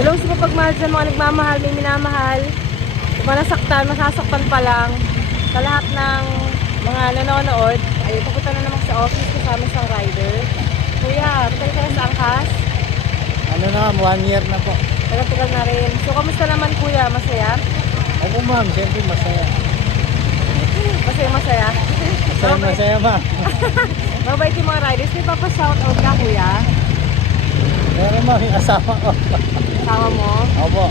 Hello sa mapagmahal sa mga nagmamahal, may minamahal. Kung nasaktan, masasaktan pa lang. Sa lahat ng mga nanonood, ay pupunta na naman sa office kasama isang rider. Kuya, tagal ka na sa angkas? Ano na, 1 year na po. Tagal-tagal na rin. So, kamusta naman kuya? Masaya? Ako ma'am, siyempre masaya. Masaya? Masaya ma'am. Mabait yung mga riders. May papa-shoutout ka kuya? Pero ma'am, yung asawa ko. Asawa mo? Opo.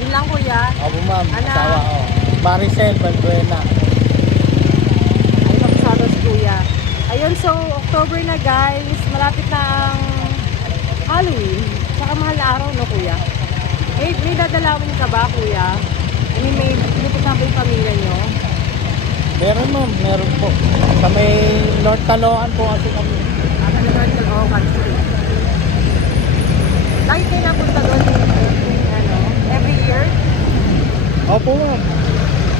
Yun lang kuya. Opo ma'am, Anak. asawa ko. Maricel Balbuena. Ay, papa-shoutout si kuya. Ayun, so October na guys. Malapit na ang Halloween. Saka mahal na araw, no kuya? May dadalawin ka ba kuya? I mean, may pinupunta ba yung pamilya nyo? Meron ma'am, meron po. Sa may North Caloocan po kasi kami. Oo, country. Lagi kayo napunta doon, ano, every year? Opo ma'am.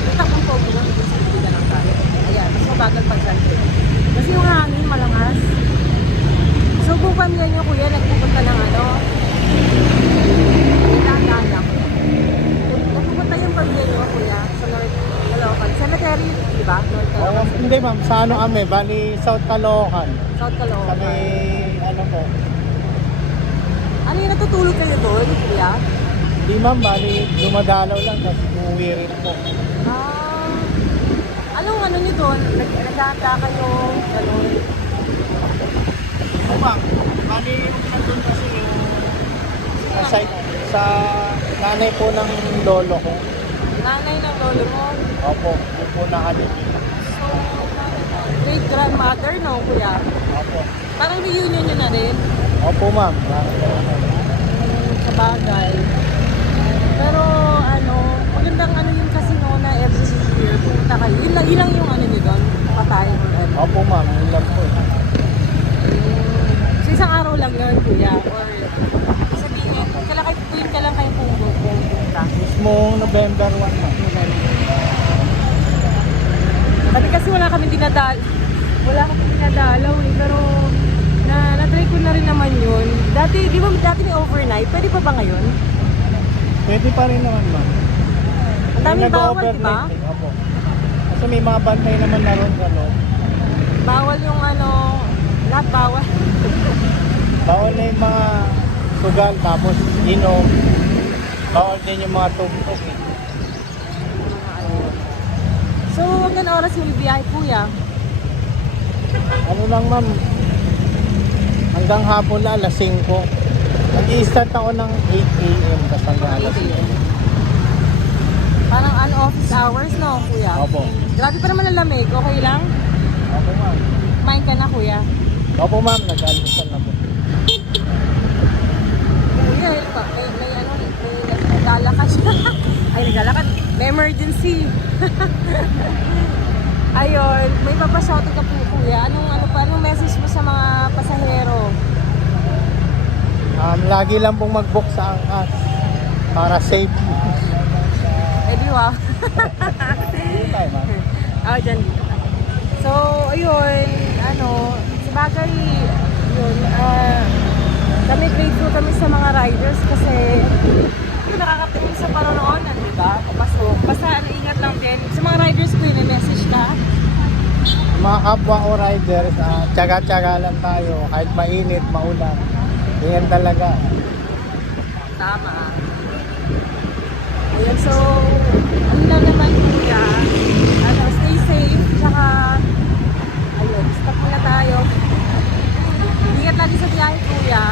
Kita kong pogo doon, sa Liga ng tayo. Ayan, mas mabagal pag country. Kasi yung hangin, malangas. So, kung pamilya nyo, kuya, nagpupunta ng ano, dahan-dahan lang. Nagpupunta yung pamilya nyo, kuya, sa North Caloocan. Cemetery, di ba? North Caloocan. Hindi ma'am, sa ano kami, bali South Caloocan. South Sa Caloocan. may, ano po. Ano yung natutulog kayo doon, kuya? Hindi ma'am, bali dumadalaw lang kasi umuwi rin po. Anong ano nyo doon? Naghahanda kayo, gano'n. Oo ma'am, bali nandun kasi yung sa nanay po ng lolo ko. Nanay ng lolo mo. Opo, yung po nakalipin. So, great-grandmother, no, kuya? Opo. Parang reunion nyo na rin, Opo ma'am. sa bagay. Pero, ano, magandang ano yun kasi no, na every year, pumunta kayo. Yun lang yung ano nyo doon, patay or ano. Opo ma'am, yun lang po. So, isang araw lang yun, kuya? Or, sabihin, tuwing ka lang kayo pumunta. Mismong November 1 ma'am. Kasi wala kami dinadalaw eh, pero na-try ko na rin naman yun. Dati, di ba dati may overnight? Pwede pa ba ngayon? Pwede pa rin naman ma'am. Ang daming Yung bawal, di ba? nag-overnight eh, Opo. Kasi may mga bantay naman na ron sa loob. Bawal yung ano, lahat bawal. Bawal na yung mga sugal, tapos inom. Bawal din yung mga tugtog eh. So, hanggang oras yung bibiyahe, kuya? Ano lang ma'am, hanggang hapon na, alas 5. Nag-i-start ako ng 8 a.m. kasi hanggang alas 5. Parang office hours, no, kuya? Opo. Grabe pa naman ang lamig. Okay lang? Opo ma'am. Kumain ka na, kuya? Opo ma'am, nag-almusal na po. Kuya, may naglalakad siya. Ay, naglalakad. May emergency. Ayun, may papashoutout ka po, kuya. Anong message mo sa mga pasahero? Lagi lang pong mag-book sa angkas para safe. Eh, di ba? Tayo ma'am. Dyan. So, ayun, sabagay, yun, kami grateful kami sa mga riders kasi nakakatipid sa paroroonan, di ba? Basta ingat lang din. Sa mga riders ko yun, may message ka? Mga kapwa ko riders, tsaga-tsaga lang tayo. Kahit mainit, maulan. Ganyan talaga. Tama. Ayan, so, ano lang naman kuya, stay safe, tsaka, ayun, stop muna tayo. Ingat lagi sa biyahe kuya.